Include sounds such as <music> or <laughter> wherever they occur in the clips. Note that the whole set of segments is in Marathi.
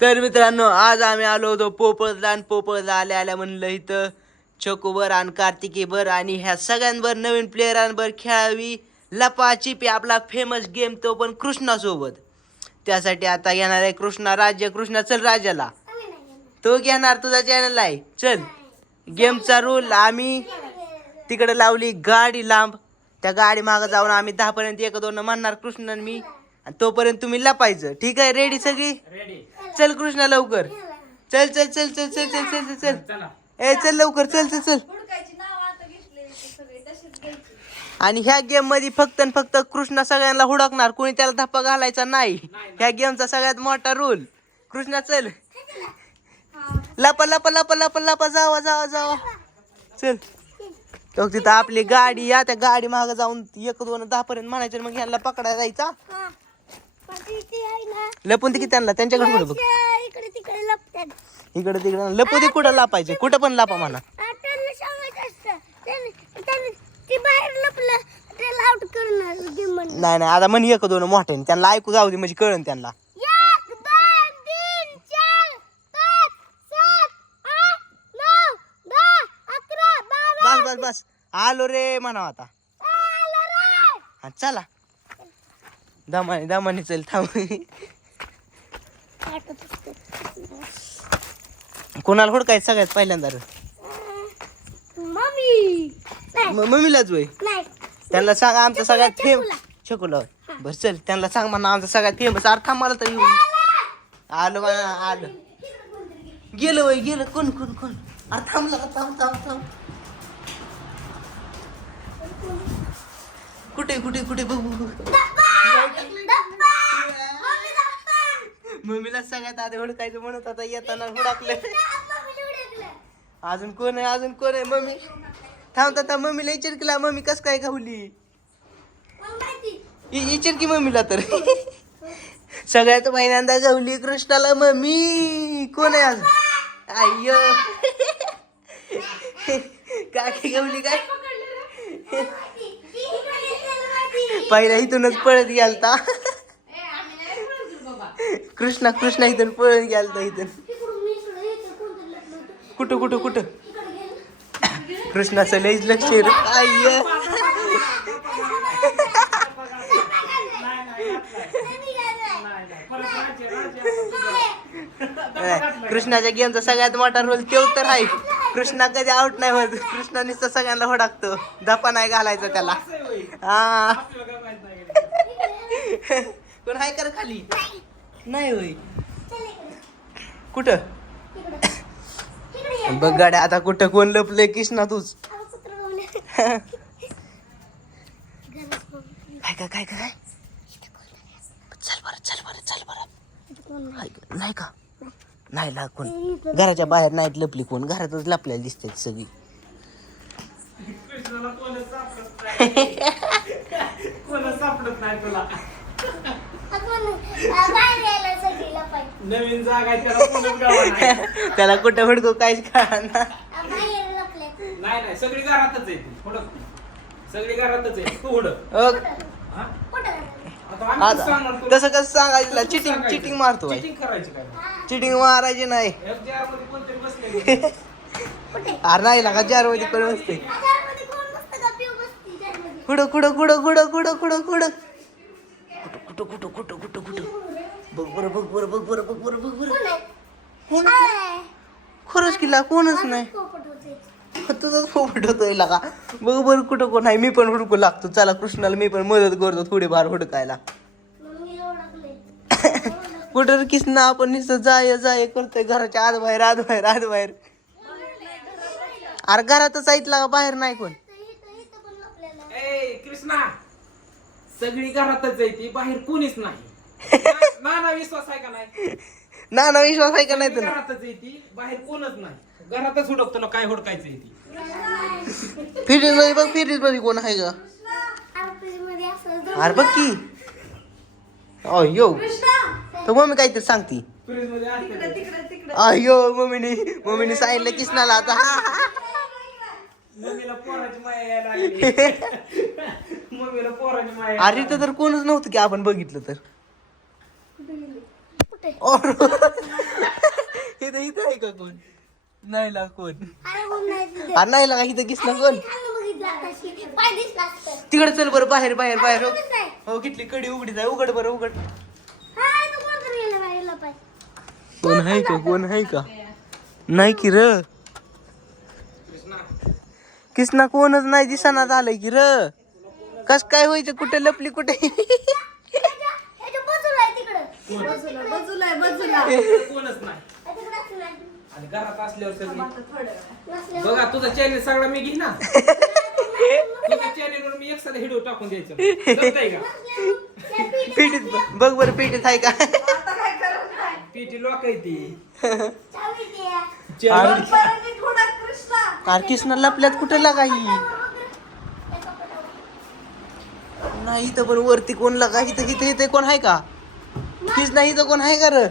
तर मित्रांनो आज आम्ही आलो होतो पोपळला आणि पोपळला आल्या आल्या म्हणलं इथं. चकोबर आणि कार्तिकीबर आणि ह्या सगळ्यांवर नवीन प्लेयरांवर खेळावी. लपाचिपी आपला फेमस गेम तो पण कृष्णासोबत. त्यासाठी आता घेणार आहे कृष्णा राज्य. कृष्णा चल राजाला तो घेणार तुझा चॅनल आहे. चल. गेमचा रूल आम्ही तिकडे लावली. गाडी लांब. त्या गाडी मागं जाऊन आम्ही दहापर्यंत एक दोन म्हणणार कृष्णन मी. तोपर्यंत तुम्ही लपायचं. ठीक आहे? रेडी सगळी? रेडी चल कृष्णा लवकर. चल चल चल चल चल चल चल चल चल. चला. ए चल लवकर चल चल चल. आणि ह्या गेममध्ये फक्त आणि फक्त कृष्णा सगळ्यांना हुडकणार. कोणी त्याला धप्पा घालायचा नाही. ह्या गेमचा सगळ्यात मोठा रूल कृष्णा चल. लपा लपा लपा लपा लपा जावा जावा जावा. चल. तो तिथं आपली गाडी या त्या गाडी माग जाऊन एक दोन दहा पर्यंत म्हणायचं मग ह्यांना पकडायला जायचा लपून ते की त्यांना त्यांच्याकडे कुठं बघ. इकडे तिकडे लपतात. इकडे तिकडे. लपू दे कुठं लापायचे? कुठं पण लापा म्हणा. त्यांना सांगायचं असतं. त्यांनी त्यांनी ते बाहेर लपलं त्याला आउट करणार गेम म्हणून. नाही नाही आता म्हण एक दोन मोठ्याने त्यांना ऐकू जाऊ दे म्हणजे कळन त्यांना. एक दोन तीन चार पाच सात आठ नऊ दहा अकरा बारा बस बस बस. आलो रे म्हणा आता. आलं रे. हा चला. दमाने दमाने चल थांब. कोणाला हुडकायचं सगळ्यात पहिल्यांदा मम्मीलाच वय त्यांना सांग आमचं सगळ्यात फेम. छकुला बर चल त्यांना सांग म्हणा आमचं सगळ्यात फेमस. अरे थांब मला तर आलो म्हणा आलं. गेलं वय गेलं. कोण कोण कोण? अरे थांबला थांब थांब थांब. कुठे कुठे कुठे बघ? बघ, मम्मीला सगळ्यात आधी हुडकायचं म्हणत आता येताना हुडकलं अजून कोण आहे? अजून कोण आहे? मम्मी? थांब आता मम्मीला विचार केला मम्मी कस काय गावली इ- विचार की मम्मीला तर. सगळ्यात पहिल्यांदा गावली कृष्णाला मम्मी. कोण आहे अजून? अय्यो काकी गावली काय? पहिला इथूनच पळत गेलता. कृष्णा कृष्णा इथून पळत गेलता इथून. कुठं कुठं कुठं? कृष्णाचं लईच लक्ष आहे कृष्णाच्या गेमचा सगळ्यात मोठा रोल तेव तर आहे. कृष्णा कधी आउट नाही होत. कृष्णा नुसतं सगळ्यांना होडाकतो. धपा नाही घालायचा त्याला. हा. कोण हाय कर खाली? नाही होय कुठं? बघ गाड्या आता कुठं कोण लपलंय कृष्णा तूच. काय काय काय काय? चल बरं चल बरं चल बरं. का? नाही. का? नाही ला कोण. घराच्या बाहेर नाहीत लपली कोण. घरातच लपल्याला दिसते सगळी. कृष्णाला कोणच सापडत नाही. कोणच सापडत नाही तुला. नवीन जागा आहे त्याला कोणच गावा नाही. <laughs> त्याला कुठं हुडको काहीच कळना नाही नाही सगळी घरातच आहे ती. हुडक. सगळी घरातच आहे. तू हुडक. अग, हा? आता आम्ही कसं सांगणार आता तुला? तसं कसं सांगायचं चिटिंग सांगायचं? चिटिंग मारतो चिटिंग करायची काय? चिटिंग मारायची नाही. FJR मध्ये कोणतरी बसले <laughs> अरे नाही लागा जारमध्ये कोण असते कुठं कुठं कुठं कुठं कुठं कुठं कुठं कुठं कुठं कुठं कुठं कुठं? बघ बरं बघ बरं बघ बरं बघ बरं बघ बरं. कोण खरंच किल्ला कोणच नाही. तुझाच फोपट होतोय लागा बघ बरं कुठं कोण आहे. मी पण हुडकू लागतो. चला कृष्णाला मी पण मदत करतो थोडीफार हुडकायला. <laughs> कुठं रे किसना आपण नुसतं जाय जाय करतोय घराच्या आत बाहेर आत बाहेर आत बाहेर. अरे घरातच लागा बाहेर नाही कोण. ए कृष्णा. सगळी घरातच आहे ती बाहेर कोणीच नाही. <laughs> ना ना विश्वास आहे का नाही? ना ना विश्वास आहे का नाही तुला? घरातच आहे ती बाहेर कोणच नाही. घरातच हुडक तुला काय हुडकायचंय ती? फ्रीजमध्ये बघ फ्रीजमध्ये कोण आहे का अरे बघ की. अयो तर मम्मी काहीतरी सांगती. फ्रीजमध्ये असते ते. अयो मम्मीने मम्मीने सांगितलं किसनाला आता. हा, <laughs> हा. मम्मीला पोराची माया यायला लागली. <laughs> मम्मीला माया अरे इथं तर कोणच नव्हतं की आपण बघितलं तर. कुठे और <laughs> इथं इथं आहे का कोण? नाही ला कोण? अरे कोण नाही तिथे. हा नाही लागा इथं किसना कोण? मी खाली बघितलं आताशी. पाय दिसला असतं. तिकडे चल बरं बाहेर बाहेर बाहेर. हो कोणीच नाही. हो कडी उघडीच आहे. उघड बरं उघड. हा, इथं कोणतरी गेलं बाहेरला पाय. कोण आहे का? कोण आहे का? नाही की र. कृष्णा. किसना कोणच नाही दिसना झालंय की र. कस काय व्हायचं कुठे लपली कुठे. कोणच नाही. आणि घरात असल्यावर सगळी. बघा तुझा चॅनल सगळा मी घेईन ना तुझ्या चॅनलवर मी व्हिडिओ टाकून द्यायचं जमतंय का पेटीत बघ बरं पेटीत आहे का पीटी लोक आहे ती लपल्यात कुठे लागा ही एका पटावर. नाही इथं पण वरती कोण लागा इथं इथं इथं कोण आहे का? किस नाही इथं कोण आहे का र?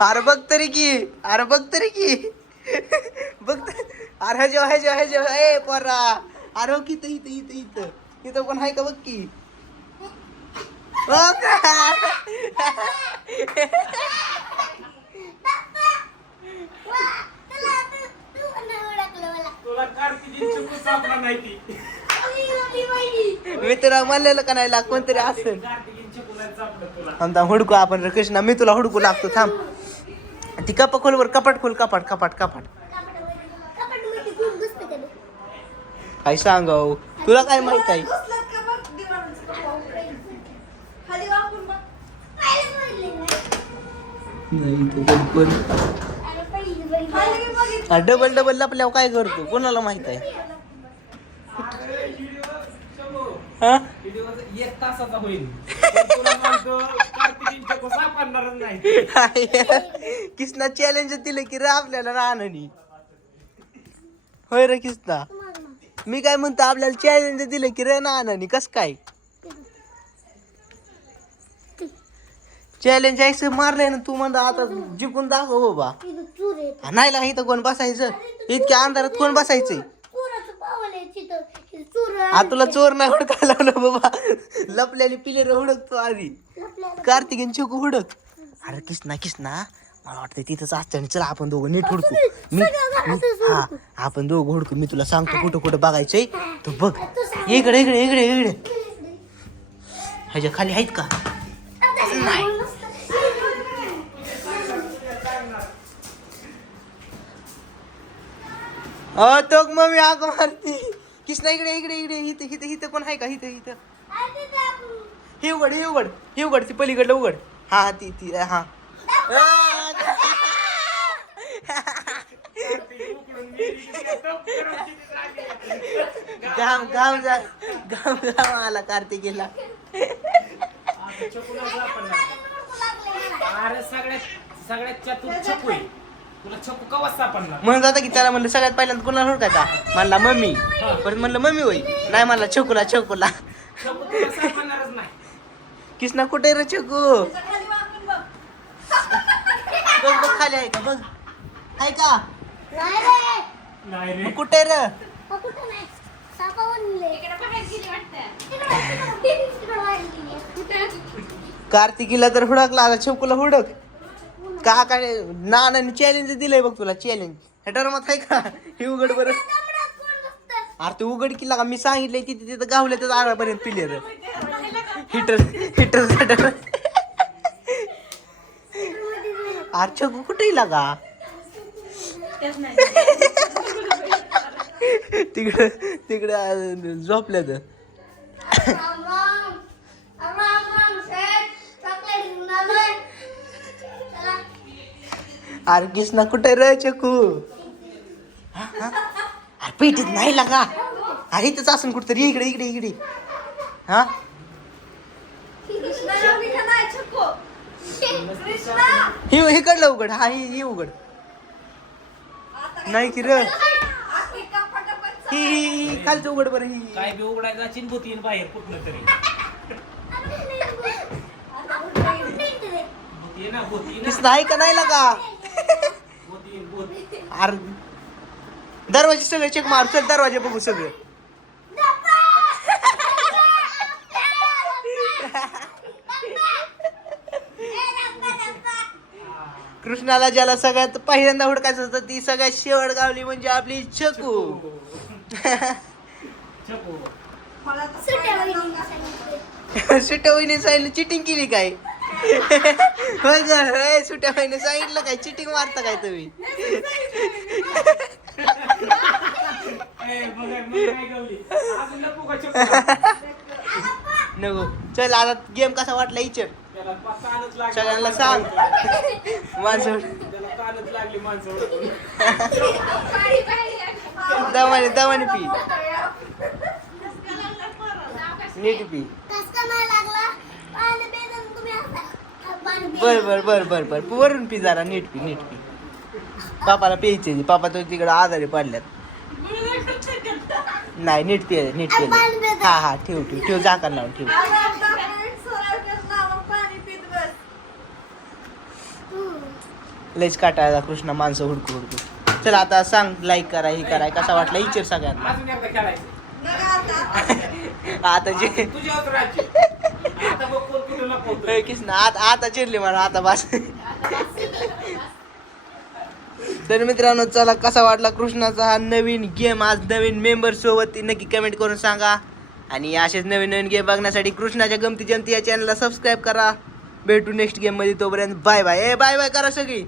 अरे बघ तरी की अरे बघ तरी की. बघ त- अरे हे जेव्हा हे जेव्हा हे जेव्हा ए पोरा. अरे हो की इथं इथं इथं. इथं इथं कोण आहे का बघ की? तुला तू- तू नाही ओळखलं मला. तुला कार्तिकीची खूप सापडा नाही ती. मी तुला म्हणलेलं का नाही लाग कोणतरी असेल. थांब हुडकू आपण कृष्णा मी तुला हुडकू लागतो थांब. ती कपा खोलवर कपाट खोल कपाट कपाट कपाट? काय सांगाव तुला काय माहीत आहे. डबल डबल लपल्यावर काय करतो? कोणाला माहीत आहे? हा? व्हिडिओ एक तासाचा होईल. पण तुला म्हणतो कार्तिकीची खूप सापडणारच नाही. <laughs> किसना चॅलेंज दिलं की रे आपल्याला राहणी होय रे किसना. मी काय म्हणतो आपल्याला चॅलेंज दिलं की रे नानानी कस काय? चॅलेंज ऐकसं मारलंय ना तू म्हणता आता जिंकून दाखव बाबा. हा, नाही लागा इथं कोण बसायचं? इतक्या अंधारात कोण बसायचंय चोराचं पाऊल आहे तिथं. तिथं चोर आ तुला चोर नाही हुडकायला लावलं बाबा. लपल्याने पिलेर हुडकतो आधी. कार्तिकीन चिकू हुडक. अरे किसना किसना मला वाटतं तिथंच असतं चला आपण दोघं नीट हुडकू. मी मी- हा आपण दोघं हुडकू. मी तुला सांगतो कुठं कुठं बघायचंय. तू बघ. इकडे इकडे इकडे इकडे. ह्याच्या खाली आहेत का? अ तो मम्मी आग मारती. किसना इकडे इकडे इकडे इथं इथं इथं कोण आहे का? इथं इथं. हे उघड हे उघड हे उघड ती पलीकडलं उघड. हा हा, ती ती हा. घाम घाम जा घाम घाम आला कार्तिकीला. अरे सगळ्यात सगळ्यात चतुर छकू म्हणून जाता की त्याला म्हणलं सगळ्यात पहिल्यांदा कुणाला हुडकायचा म्हणला मम्मी. परत म्हणलं मम्मी होई नाही म्हणला छकुला छकुला. किसना कुठे रे छकू? बघ बघ खाली आहे का? बघ. आहे का? नाही रे. नाही मग कुठे रे. कार्तिकीला तर हुडकला आता छकुला हुडक. का काय ना ना चॅलेंज दिलंय बघ तुला चॅलेंज हे मत आहे का? हे उघड बरं. अरे तू उघड किल्ला का? मी सांगितलंय तिथे तिथं गावल्या तर आरापर्यंत पिले रे. हिटर हिटर हिटर अरे कुठे लागा तिकडं तिकडं झोपल्या तर अरे किसना कुठे रे चकू? हा, हा? अरे पेटीत नाही लागा. अरे इथंच असून कुठतरी इकडे इकडे इकडे. हा? हे हे कडलं उघड. हा हे हे उघड. नाही की रे. ही खालचं उघड बरं ही काय बी उघडायचा चिंबूत येईन बाहेर कुठलं तरी. किसना आहे का नाही लागा. अरे दरवाजे सगळे चेक मार. चल दरवाजे बघू सगळे. कृष्णाला ज्याला सगळ्यात पहिल्यांदा हुडकायचं होतं ती सगळ्यात शेवट गावली म्हणजे आपली चकू <laughs> वहिनी सांगितलं चिटिंग केली काय? होय ग होय, सुट्या महिने सांगितलं काय? चिटिंग मारता काय तुम्ही? नको. चल आता गेम कसा वाटला इचर त्याला सगळ्यांना सांग. माणसं माणसं दमाने दमाने पी. नीट पी कस का नाही लागला पाणी पेदन तुम्ही असं पाणी पे. बर बर बर बर बर. वरून पी जरा नीट पी नीट पी. पापाला प्यायचे पापा तो तिकडे आजारी पडल्यात. नाही नीट पे नीट पे. हा हा ठेव ठेव ठेव झाकण लावून ठेव. लयच काटायला कृष्ण माणसं हुडकू हुडकू. चल आता सांग लाईक करा हे कराय कसा वाटला इचर सगळ्यांना? आता जे तुझ्यावर राज्य आता बघ कोण कुठे ना आता आता चिरले म्हणा आता बस. तर मित्रांनो चला कसा वाटला कृष्णाचा हा नवीन गेम आज नवीन मेंबर सोबत नक्की कमेंट करून सांगा. आणि असेच नवीन नवीन गेम बघण्यासाठी कृष्णाच्या गमती जमती या चॅनलला सबस्क्राईब करा. भेटू नेक्स्ट गेममध्ये तोपर्यंत बाय बाय ए बाय बाय करा सगळी.